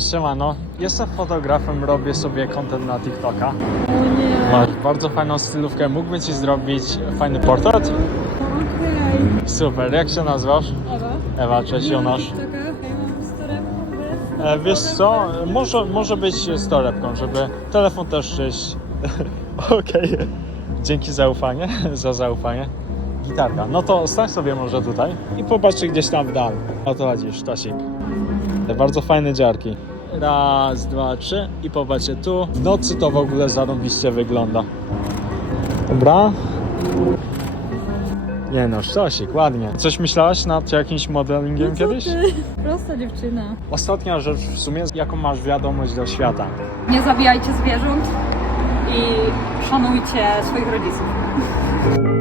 Siemano, jestem fotografem, robię sobie content na TikToka. Masz bardzo fajną stylówkę, mógłbym ci zrobić fajny portret? Okej. Super, jak się nazywasz? Ewa? Ewa, cześć Jonasz. E, wiesz co, może, może być z torebką, żeby telefon też czyść. Okej, dzięki za ufanie, za zaufanie. Gitarka, no to stań sobie może tutaj i popatrzcie gdzieś tam w dal. O to chodzi, sztosik. Te bardzo fajne dziarki. Raz, dwa, trzy i popatrzcie tu. W nocy to w ogóle zarąbiście wygląda. Dobra. Nie no, sztosik, ładnie. Coś myślałaś nad jakimś modelingiem No co kiedyś? ty? Prosta dziewczyna. Ostatnia rzecz w sumie, jaką masz wiadomość do świata. Nie zabijajcie zwierząt i szanujcie swoich rodziców.